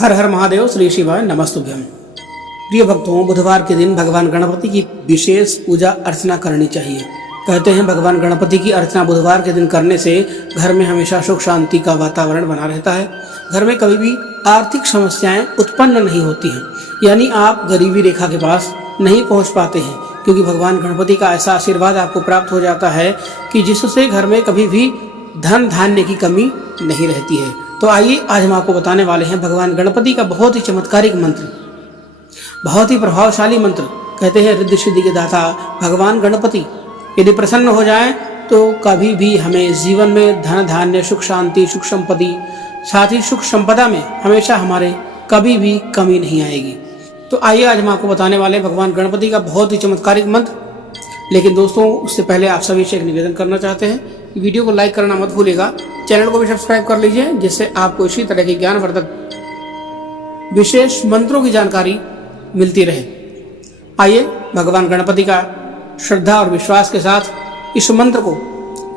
हर हर महादेव, श्री शिवाय, नमस्तुभ्यम। प्रिय भक्तों, बुधवार के दिन भगवान गणपति की विशेष पूजा अर्चना करनी चाहिए। कहते हैं भगवान गणपति की अर्चना बुधवार के दिन करने से घर में हमेशा सुख शांति का वातावरण बना रहता है। घर में कभी भी आर्थिक समस्याएं उत्पन्न नहीं होती हैं, यानी आप गरीबी रेखा के पास नहीं पहुंच पाते हैं, क्योंकि भगवान गणपति का ऐसा आशीर्वाद आपको प्राप्त हो जाता है कि जिससे घर में कभी भी धन धान्य की कमी नहीं रहती है। तो आइए आज हम आपको बताने वाले हैं भगवान गणपति का बहुत ही चमत्कारिक मंत्र, बहुत ही प्रभावशाली मंत्र। कहते हैं रिद्धि सिद्धि के दाता भगवान गणपति यदि प्रसन्न हो जाएं तो कभी भी हमें जीवन में धन धान्य, सुख शांति, सुख संपत्ति, साथ ही सुख संपदा में हमेशा हमारे कभी भी कमी नहीं आएगी। तो आइए आज हम आपको बताने वाले भगवान गणपति का बहुत ही चमत्कारिक मंत्र। लेकिन दोस्तों, उससे पहले आप सभी से एक निवेदन करना चाहते हैं, वीडियो को लाइक करना मत भूलिएगा, चैनल को भी सब्सक्राइब कर लीजिए, जिससे आपको इसी तरह की ज्ञानवर्धक विशेष मंत्रों की जानकारी मिलती रहे। आइए भगवान गणपति का श्रद्धा और विश्वास के साथ इस मंत्र को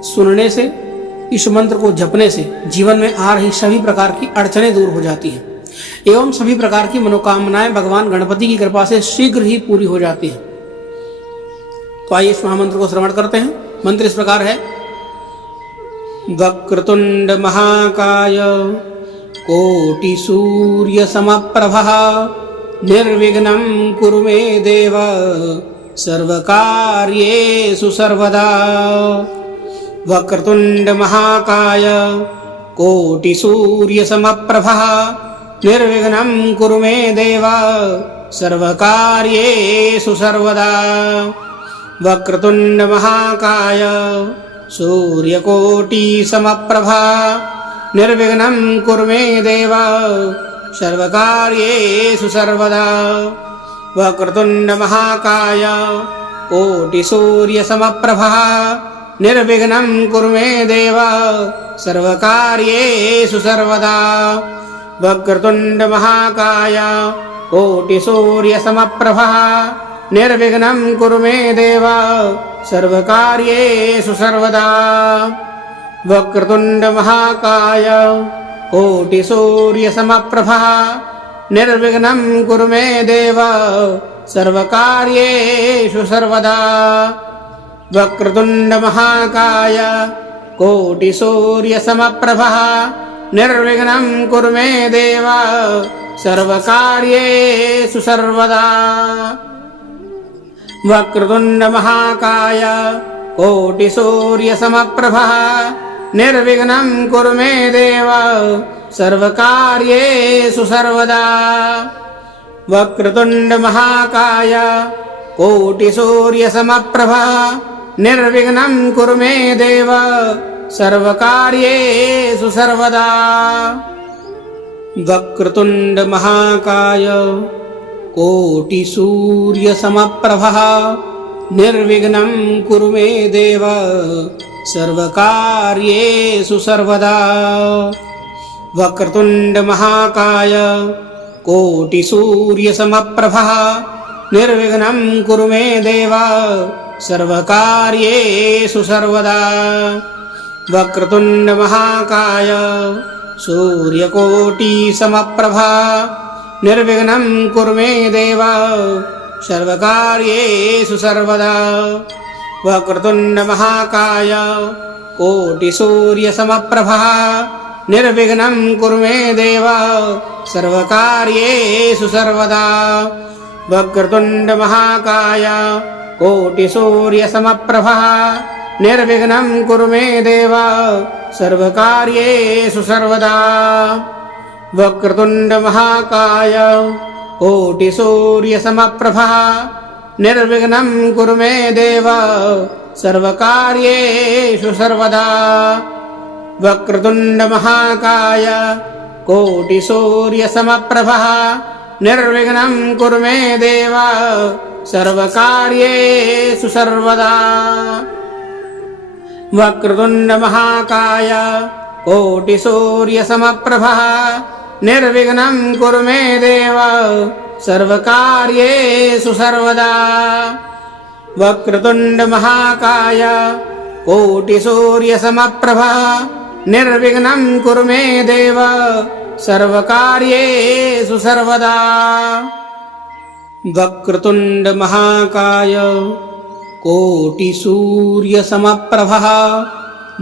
सुनने से, इस मंत्र को जपने से जीवन में आ रही सभी प्रकार की अड़चनें दूर हो जाती हैं एवं सभी प्रकार की मनोकामनाएं भगवान गणपति की कृपा से शीघ्र ही पूरी हो जाती हैं। तो आइए इस महामंत्र को श्रवण करते हैं। मंत्र इस प्रकार है: वक्रतुंड महाकाय कोटि सूर्य समप्रभः निर्विघ्नं कुरु मे देव सर्वकार्येषु सर्वदा। वक्रतुंड महाकाय कोटि सूर्य समप्रभः निर्विघ्नं कुरु मे देव सर्वकार्येषु सर्वदा। वक्रतुंड महाकाय सूर्यकोटि समप्रभा निर्विघ्नं कुरु मे देव सर्वकार्येषु सर्वदा। वक्रतुंड महाकाय कोटि सूर्य समप्रभा निर्विघ्नं कुरु मे देव सर्वकार्येषु सर्वदा। वक्रतुंड महाकाय कोटि सूर्य समप्रभा निर्विघ्नं कुरु मे देव सर्वकार्येषु सर्वदा। वक्रतुंड महाकाय कोटि सूर्य समप्रभा निर्विघ्नं कुरु मे देव सर्वकार्येषु सर्वदा। वक्रतुंड महाकाय कोटि सूर्य समप्रभा निर्विघ्नं कुरु मे देव सर्वकार्येषु सर्वदा। वक्रतुंड महाकाय कोटि सूर्य समप्रभा निर्विघ्नं कुरु मे देव सर्वकार्येषु सर्वदा। वक्रतुंड महाकाय कोटि सूर्य समप्रभा निर्विघ्नं कुरु मे देव सर्वकार्येषु सर्वदा। वक्रतुंड महाकाय कोटि सूर्य समप्रभः निर्विघ्नं कुरु मे देव सर्वकार्येषु सर्वदा। वक्रतुंड महाकाय कोटि सूर्य समप्रभः निर्विघ्नं कुरु मे देव सर्वकार्येषु सर्वदा। वक्रतुंड महाकाय सूर्यकोटि समप्रभा निर्विघ्नं कुरु मे देव सर्वकार्येषु सर्वदा। वक्रतुंड महाकाय कोटि सूर्य समप्रभा निर्विघ्नं कुरु मे देव सर्वकार्येषु सर्वदा। वक्रतुंड महाकाय कोटि सूर्य समप्रभा निर्विघ्नं कुरु मे देव सर्वकार्येषु सर्वदा। वक्रतुंड महाकाय कोटि सूर्य समप्रभा निर्विघ्नं कुरु मे देव सर्वकार्येषु सर्वदा। वक्रतुंड महाकाय कोटि सूर्य समप्रभा निर्विघ्नं कुरु मे देव सर्वकार्येषु सर्वदा। वक्रतुंड महाकाय कोटि सूर्य समप्रभा निर्विघ्नं कुरु मे देव सर्वकार्येषु सर्वदा। वक्रतुंड महाकाय कोटि सूर्य समप्रभा निर्विघ्नं कुरु मे देव सर्वकार्येषु सर्वदा वक्रतुंड महाकाय कोटिसूर्यसमप्रभः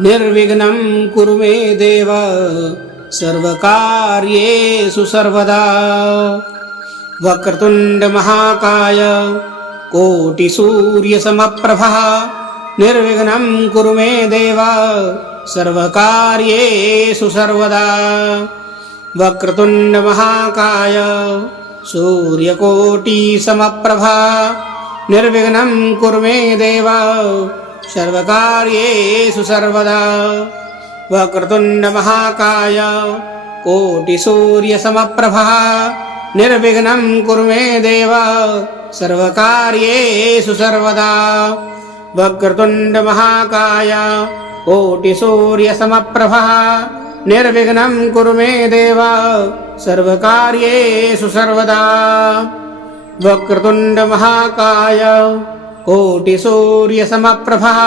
निर्विघ्नं कुरु मे देव सर्वकार्येषु सर्वदा वक्रतुंड महाकाय कोटिसूर्यसमप्रभः निर्विघ्नं कुरु मे देव सर्वकार्येषु सर्वदा वक्रतुंड महाकाय सूर्यकोटिसमप्रभा निर्विघ्नं कुरु मे देव सर्वकार्येषु सर्वदा वक्रतुंड महाकाय कोटिसूर्यसमप्रभा निर्विघ्नं कुरु मे देव सर्वकार्येषु सर्वदा वक्रतुंड महाकाय कोटिसूर्यसमप्रभः निर्विघ्नं कुरु मे देव सर्वकार्येषु सर्वदा वक्रतुंड महाकाय कोटिसूर्यसमप्रभः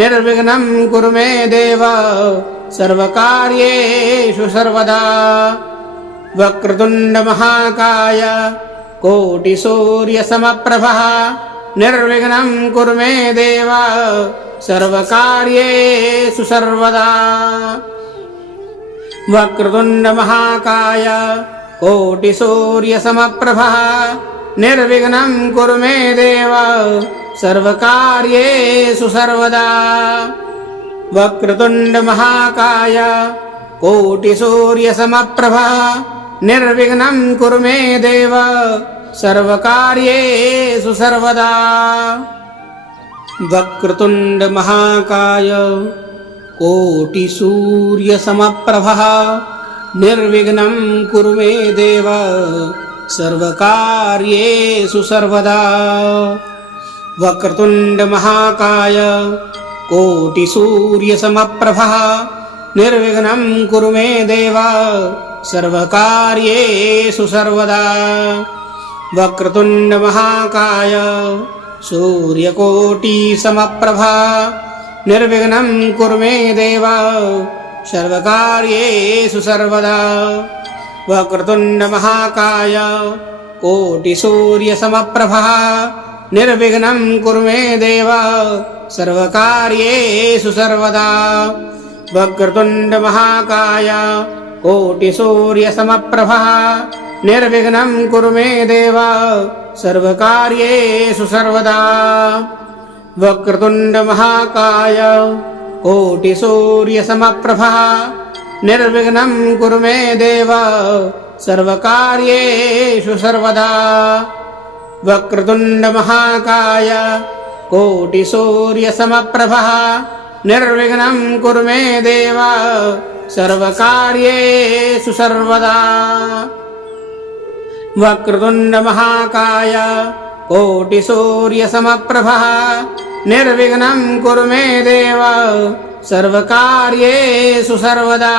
निर्विघ्नं कुरु मे देव सर्वकार्येषु सर्वदा वक्रतुंड महाकाय कोटिसूर्यसमप्रभः निर्विघ्नं कुरु मे देव सर्वकार्येषु सर्वदा वक्रतुंड महाकाय कोटिसूर्यसमप्रभः निर्विघ्नं कुरु मे देव सर्वकार्येषु सर्वदा वक्रतुंड महाकाय कोटिसूर्यसमप्रभः निर्विघ्नं कुरु मे देव सर्वकार्येषु सर्वदा वक्रतुंड महाकाय कोटिसूर्यसमप्रभः निर्विघ्नं कुरु मे देव सर्वकार्येषु सर्वदा वक्रतुंड महाकाय कोटिसूर्यसमप्रभः निर्विघ्नं कुरु मे देव सर्वकार्येषु सर्वदा वक्रतुंड महाकाय सूर्यकोटिसमप्रभा निर्विघ्नं कुरु मे देव सर्वकार्येषु सर्वदा वक्रतुंड महाकाय कोटिसूर्यसमप्रभः निर्विघ्नं कुरु मे देव सर्वकार्येषु सर्वदा वक्रतुंड महाकाय कोटिसूर्यसमप्रभः निर्विघ्नं कुरु मे देव सर्वकार्येषु सर्वदा वक्रतुंड महाकाय कोटिसूर्यसमप्रभः निर्विघ्नं कुरु मे देव सर्वकार्येषु सर्वदा वक्रतुंड महाकाय कोटिसूर्यसमप्रभः निर्विघ्नं कुरु मे देव सर्वकार्येषु सर्वदा वक्रतुंड महाकाय कोटिसूर्यसमप्रभः निर्विघ्नं कुरु मे देव सर्वकार्येषु सर्वदा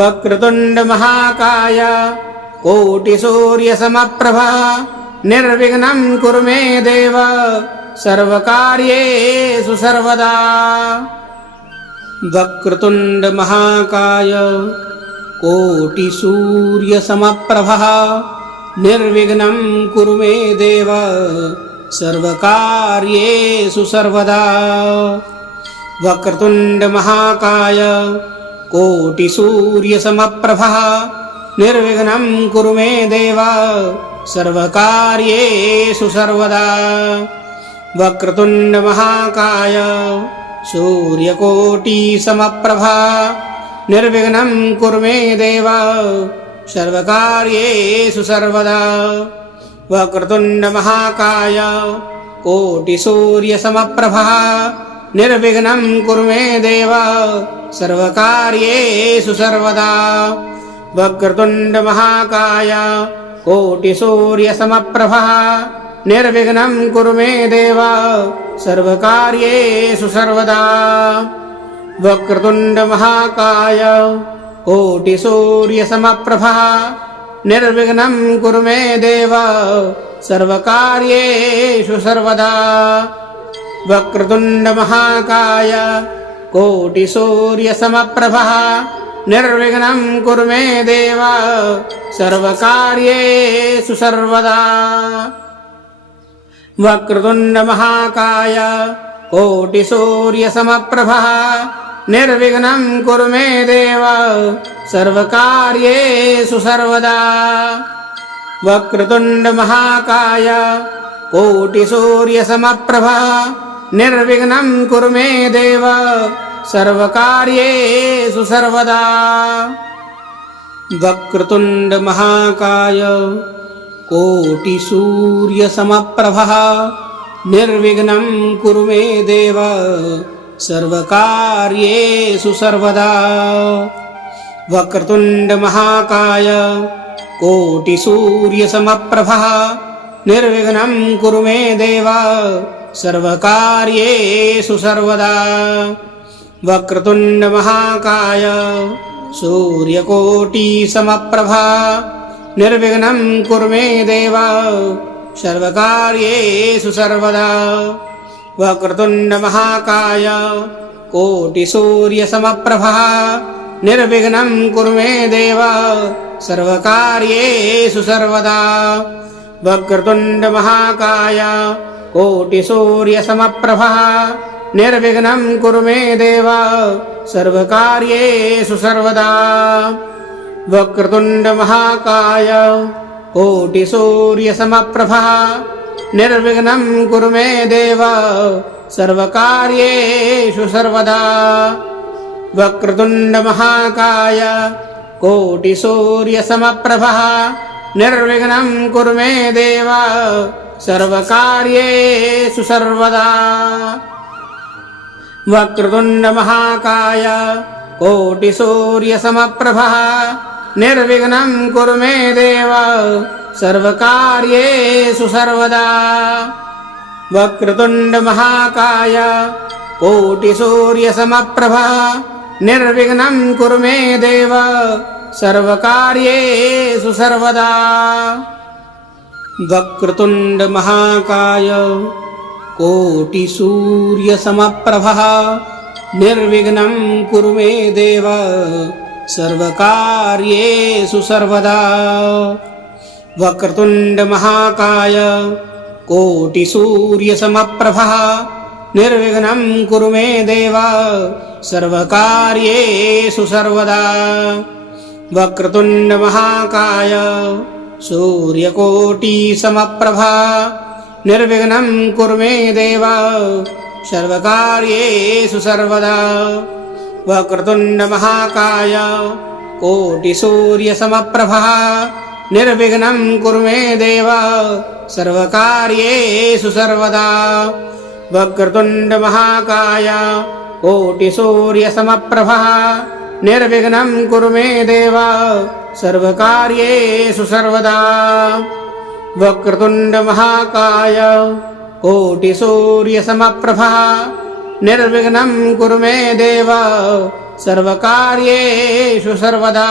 वक्रतुंड महाकाय कोटिसूर्यसमप्रभः निर्विघ्नं कुरु मे देव सर्वकार्येषु सर्वदा वक्रतुंड महाकाय कोटिसूर्यसमप्रभः निर्विघ्नं कुरु मे देव सर्वकार्येषु सर्वदा वक्रतुंड महाकाय कोटिसूर्यसमप्रभः निर्विघ्नं कुरु मे देव सर्वकार्येषु सर्वदा वक्रतुंड महाकाय सूर्यकोटिसमप्रभा निर्विघ्नं कुरु मे देव सर्वकार्येषु सर्वदा वक्रतुंड महाकाय कोटिसूर्यसमप्रभः निर्विघ्नं कुरु मे देव सर्वकार्येषु सर्वदा वक्रतुंड महाकाय कोटिसूर्यसमप्रभः निर्विघ्नं कुरु मे देव सर्वकार्येषु सर्वदा वक्रतुंड महाकाय कोटिसूर्यसमप्रभः निर्विघ्नं कुरु मे देव सर्वकार्येषु सर्वदा वक्रतुंड महाकाय कोटिसूर्यसमप्रभः निर्विघ्नं कुरु मे देव सर्वकार्येषु सर्वदा। वक्रतुण्ड महाकाय कोटिसूर्यसमप्रभा निर्विघ्नं कुरु मे देव सर्वकार्येषु सर्वदा। वक्रतुण्ड महाकाय कोटिसूर्यसमप्रभा निर्विघ्नं कुरु मे देव सर्वकार्येषु सर्वदा। वक्रतुण्ड महाकाय कोटिसूर्यसमप्रभः निर्विघ्नं कुरु मे देव सर्वकार्येषु सर्वदा। वक्रतुण्ड महाकाय कोटिसूर्यसमप्रभः निर्विघ्नं कुरु मे देव सर्वकार्येषु सर्वदा। वक्रतुण्ड महाकाय सूर्यकोटिसमप्रभा निर्विघ्नं कुरु मे देव सर्वकार्येषु सर्वदा। वक्रतुण्ड महाकाय कोटिसूर्यसमप्रभा निर्विघ्नं कुरु मे देव सर्वकार्येषु सर्वदा। वक्रतुण्ड महाकाय कोटिसूर्यसमप्रभा निर्विघ्नं कुरु मे देव सर्वकार्येषु सर्वदा। वक्रतुण्ड महाकाय कोटिसूर्यसमप्रभा निर्विघ्नं कुरु मे देव सर्वकार्येषु सर्वदा। वक्रतुण्ड महाकाय कोटिसूर्यसमप्रभा निर्विघ्नं कुरु मे देव सर्वकार्येषु सर्वदा। वक्रतुण्ड महाकाय कोटिसूर्यसमप्रभा निर्विघ्नं कुरु मे देव सर्वकार्येषु सर्वदा। वक्रतुण्ड महाकाय कोटिसूर्यसमप्रभा निर्विघ्नं कुरु मे देव सर्वकार्येषु सर्वदा। वक्रतुण्ड महाकाय कोटिसूर्यसमप्रभः निर्विघ्नं कुरु मे देव सर्वकार्येषु सर्वदा। वक्रतुण्ड महाकाय कोटिसूर्यसमप्रभः निर्विघ्नं कुरु मे देव सर्वकार्येषु सर्वदा। वक्रतुण्ड महाकाय सूर्यकोटिसमप्रभा निर्विघ्नं कुरु मे देव सर्वकार्येषु सर्वदा। वक्रतुण्ड महाकाय कोटिसूर्यसमप्रभः निर्विघ्नं कुरु मे देव सर्वकार्येषु सर्वदा। वक्रतुण्ड महाकाय कोटिसूर्यसमप्रभः निर्विघ्नं कुरु मे देव सर्वकार्येषु सर्वदा। वक्रतुण्ड महाकाय कोटिसूर्यसमप्रभः निर्विघ्नं कुरु मे देव सर्वकार्येषु सर्वदा।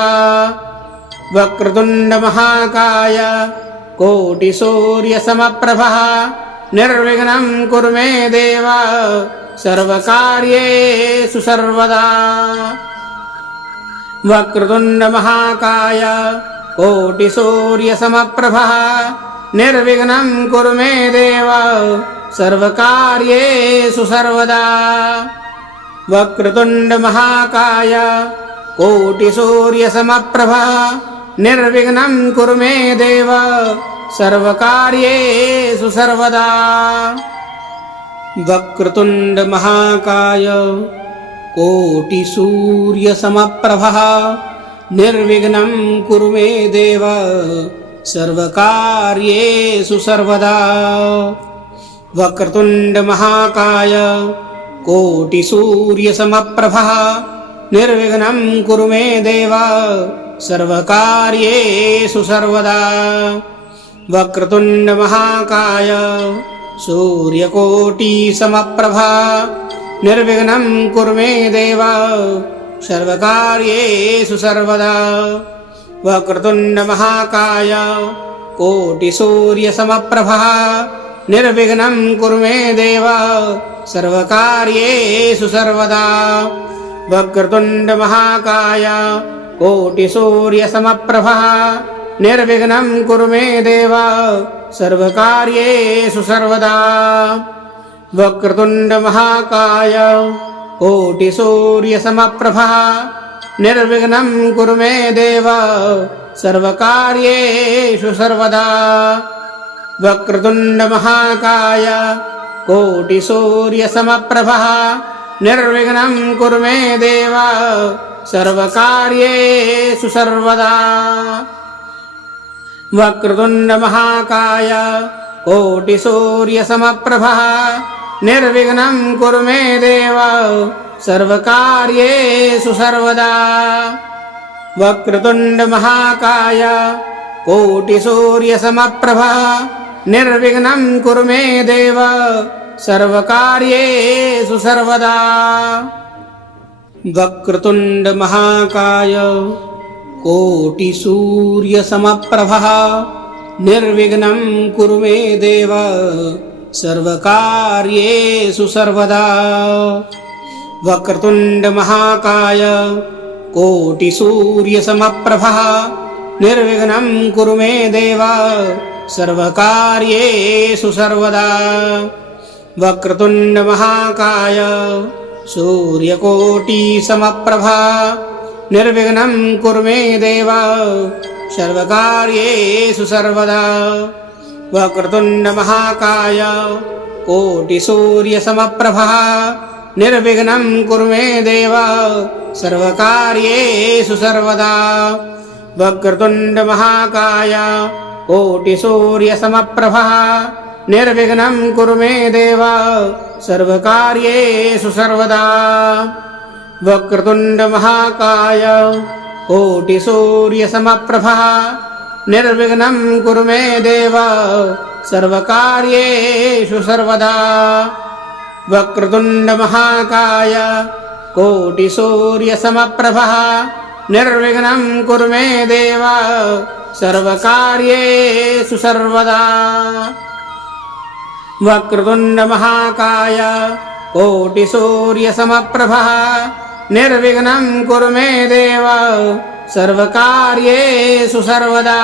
वक्रतुण्ड महाकाय कोटिसूर्यसमप्रभः निर्विघ्नं कुरु मे देव सर्वकार्येषु सर्वदा। वक्रतुण्ड महाकाय कोटिसूर्यसमप्रभः निर्विघ्नं कुरु मे देव सर्वकार्येषु सर्वदा। वक्रतुण्ड महाकाय कोटिसूर्यसमप्रभः निर्विघ्नं कुरु मे देव सर्वकार्येषु सर्वदा। वक्रतुण्ड महाकाय कोटिसूर्यसमप्रभः निर्विघ्नं कुरु मे देव सर्वकार्येषु सर्वदा। वक्रतुण्ड महाकाय कोटिसूर्यसमप्रभः निर्विघ्नं कुरु मे देव सर्वकार्येषु सर्वदा। वक्रतुण्ड महाकाय सूर्यकोटिसमप्रभा निर्विघ्नं कुरु मे देव सर्वकार्येषु सर्वदा। वक्रतुण्ड महाकाय कोटिसूर्यसमप्रभः निर्विघ्नं कुरु मे देव सर्वकार्येषु सर्वदा। वक्रतुण्ड महाकाय कोटिसूर्यसमप्रभः निर्विघ्नं कुरु मे देव सर्वकार्येषु सर्वदा। वक्रतुण्ड महाकाय कोटिसूर्यसमप्रभः निर्विघ्नं कुरु मे देव सर्वकार्येषु सर्वदा। वक्रतुण्ड महाकाय कोटिसूर्यसमप्रभः निर्विघ्नं कुरु मे देव सर्वकार्येषु सर्वदा। वक्रतुण्ड महाकाय कोटिसूर्यसमप्रभः निर्विघ्नं कुरु मे देव सर्वकार्येषु सर्वदा। वक्रतुण्ड महाकाय कोटिसूर्यसमप्रभः निर्विघ्नं कुरु मे देव सर्वकार्येषु सर्वदा। वक्रतुण्ड महाकाय कोटिसूर्यसमप्रभः निर्विघ्नं कुरु मे देव सर्वकार्येषु सर्वदा। वक्रतुण्ड महाकाय कोटिसूर्यसमप्रभः निर्विघ्नं कुरु मे देव सर्वकार्येषु सर्वदा। वक्रतुण्ड महाकाय सूर्यकोटिसमप्रभा निर्विघ्नं कुरु मे देव सर्वकार्येषु सर्वदा। वक्रतुण्ड महाकाय कोटिसूर्यसमप्रभः निर्विघ्नं कुरु मे देव सर्वकार्येषु सर्वदा। वक्रतुण्ड महाकाय कोटिसूर्यसमप्रभः निर्विघ्नं कुरु मे देव सर्वकार्येषु सर्वदा। वक्रतुण्ड महाकाय कोटिसूर्यसमप्रभः निर्विघ्नं कुरु मे देव सर्वकार्येषु सर्वदा। वक्रतुण्ड महाकाय कोटिसूर्यसमप्रभः निर्विघ्नं कुरु मे देव सर्वकार्येषु सर्वदा। वक्रतुण्ड महाकाय कोटिसूर्यसमप्रभः निर्विघ्नं कुरु मे देव सर्वकार्येषु सर्वदा।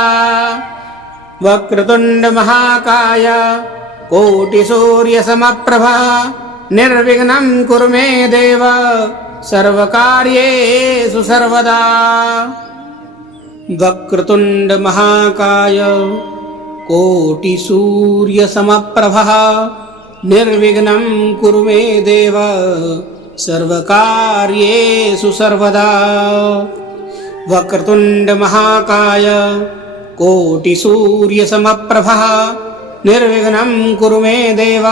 वक्रतुण्ड महाकाय कोटिसूर्यसमप्रभः निर्विघ्नं कुरु मे देव सर्वकार्येषु सर्वदा। वक्रतुण्ड महाकाय कोटिसूर्यसमप्रभः निर्विघ्नं कुरु मे देव सर्वकार्येषु सर्वदा। वक्रतुण्ड महाकाय कोटिसूर्यसमप्रभः निर्विघ्नं कुरु मे देव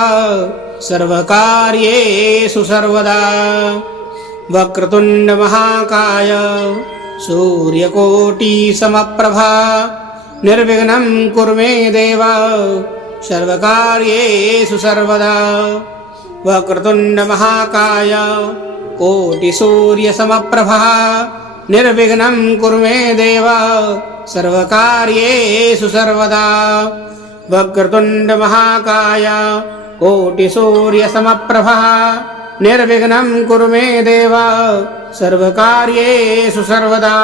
सर्वकार्येषु सर्वदा। वक्रतुण्ड महाकाय सूर्यकोटिसमप्रभा निर्विघ्नं कुरु मे देव सर्वकार्येषु सर्वदा। वक्रतुण्ड महाकाय कोटिसूर्यसमप्रभः निर्विघ्नं कुरु मे देव सर्वकार्येषु सर्वदा। वक्रतुण्ड महाकाय कोटिसूर्यसमप्रभः निर्विघ्नं कुरु मे देव सर्वकार्येषु सर्वदा।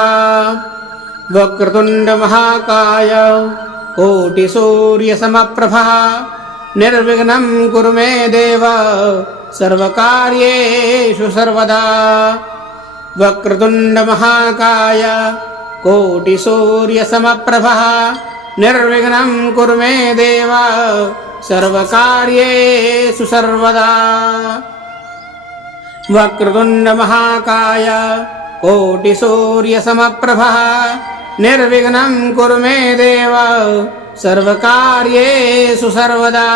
वक्रतुण्ड महाकाय कोटिसूर्यसमप्रभः निर्विघ्नं कुरु मे देव सर्वकार्येषु सर्वदा। वक्रतुण्ड महाकाय कोटिसूर्यसमप्रभः निर्विघ्नं कुरु मे देव सर्वकार्येषु सर्वदा। वक्रतुण्ड महाकाय कोटिसूर्यसमप्रभः निर्विघ्नं कुरु मे देव सर्वकार्येषु सर्वदा।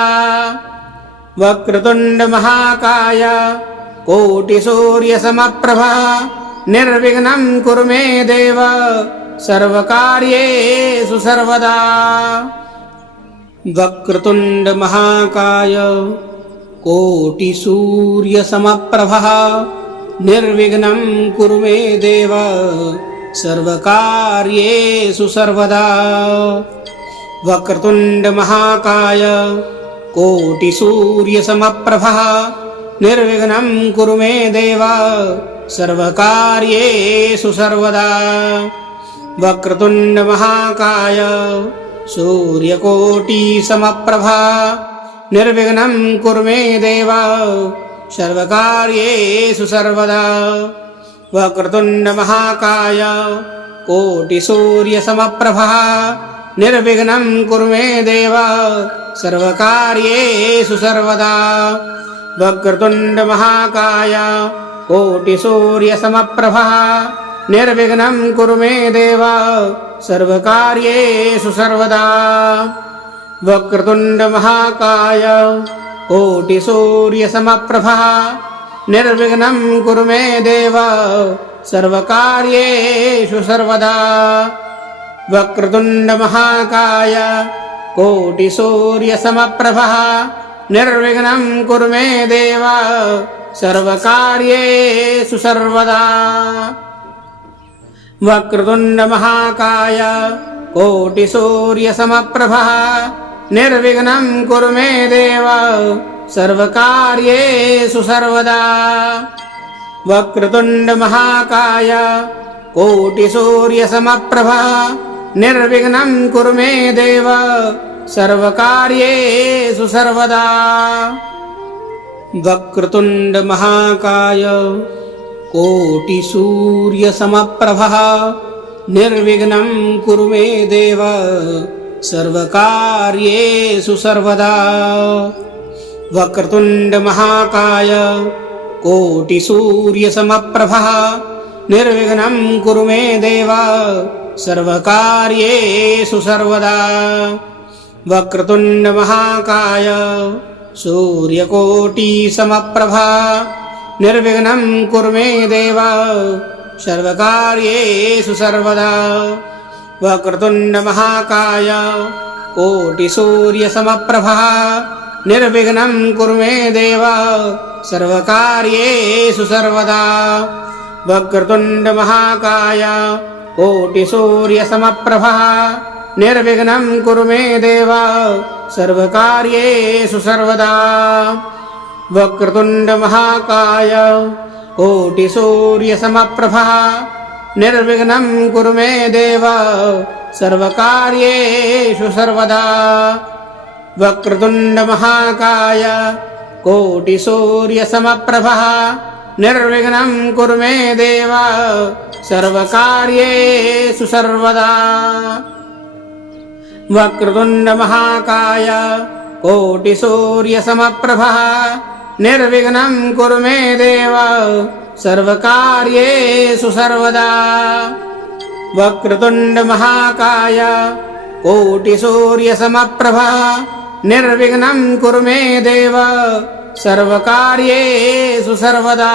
वक्रतुण्ड महाकाय कोटिसूर्यसमप्रभः निर्विघ्नं कुरु मे देव सर्वकार्येषु सर्वदा। वक्रतुण्ड महाकाय कोटिसूर्यसमप्रभः निर्विघ्नं कुरु मे देव सर्वकार्येषु सर्वदा। वक्रतुण्ड महाकाय कोटिसूर्यसमप्रभः निर्विघ्नं कुरु मे देव सर्वकार्येषु सर्वदा वक्रतुण्ड महाकाय सूर्यकोटिसमप्रभा निर्विघ्नं कुरु मे देव सर्वकार्येषु सर्वदा वक्रतुण्ड महाकाय कोटिसूर्यसमप्रभा निर्विघ्नं कुरु मे देव सर्वकार्येषु सर्वदा वक्रतुण्ड महाकाय कोटिसूर्यसमप्रभा निर्विघ्नं कुरु मे देव सर्वकार्येषु सर्वदा वक्रतुण्ड महाकाय कोटिसूर्यसमप्रभा निर्विघ्नं कुरु मे देव सर्वकार्येषु सर्वदा वक्रतुण्ड महाकाय कोटिसूर्यसमप्रभा निर्विघ्नं कुरु मे देव सर्वकार्येषु सर्वदा वक्रतुण्ड महाकाय कोटिसूर्यसमप्रभा निर्विघ्नं कुरु मे देव सर्वकार्येषु सर्वदा वक्रतुण्ड महाकाय कोटिसूर्यसमप्रभा निर्विघ्नं कुरु मे देव सर्वकार्येषु सर्वदा वक्रतुण्ड महाकाय कोटिसूर्यसमप्रभा निर्विघ्नं कुरु मे देव सर्वकार्येषु सर्वदा वक्रतुण्ड महाकाय कोटिसूर्यसमप्रभा निर्विघ्नं कुरु मे देव सर्वकार्येषु सर्वदा वक्रतुण्ड महाकाय सूर्यकोटिसमप्रभा निर्विघ्नं कुरु मे देव सर्वकार्येषु सर्वदा वक्रतुण्ड महाकाय कोटिसूर्यसमप्रभा निर्विघ्नं कुरु मे देव सर्वकार्येषु सर्वदा वक्रतुण्ड महाकाय कोटिसूर्यसमप्रभा निर्विघ्नं कुरु मे देव सर्वकार्येषु सर्वदा वक्रतुण्ड महाकाय कोटिसूर्यसमप्रभा निर्विघ्नं कुरु मे देव सर्वकार्येषु सर्वदा वक्रतुण्ड महाकाय कोटिसूर्यसमप्रभा निर्विघ्नं कुरु मे देव सर्वकार्येषु सर्वदा वक्रतुण्ड महाकाय कोटिसूर्यसमप्रभा निर्विघ्नं कुरु मे देव सर्वकार्येषु सर्वदा वक्रतुण्ड महाकाय कोटिसूर्यसमप्रभा निर्विघ्नं कुरु मे देव सर्वकार्येषु सर्वदा।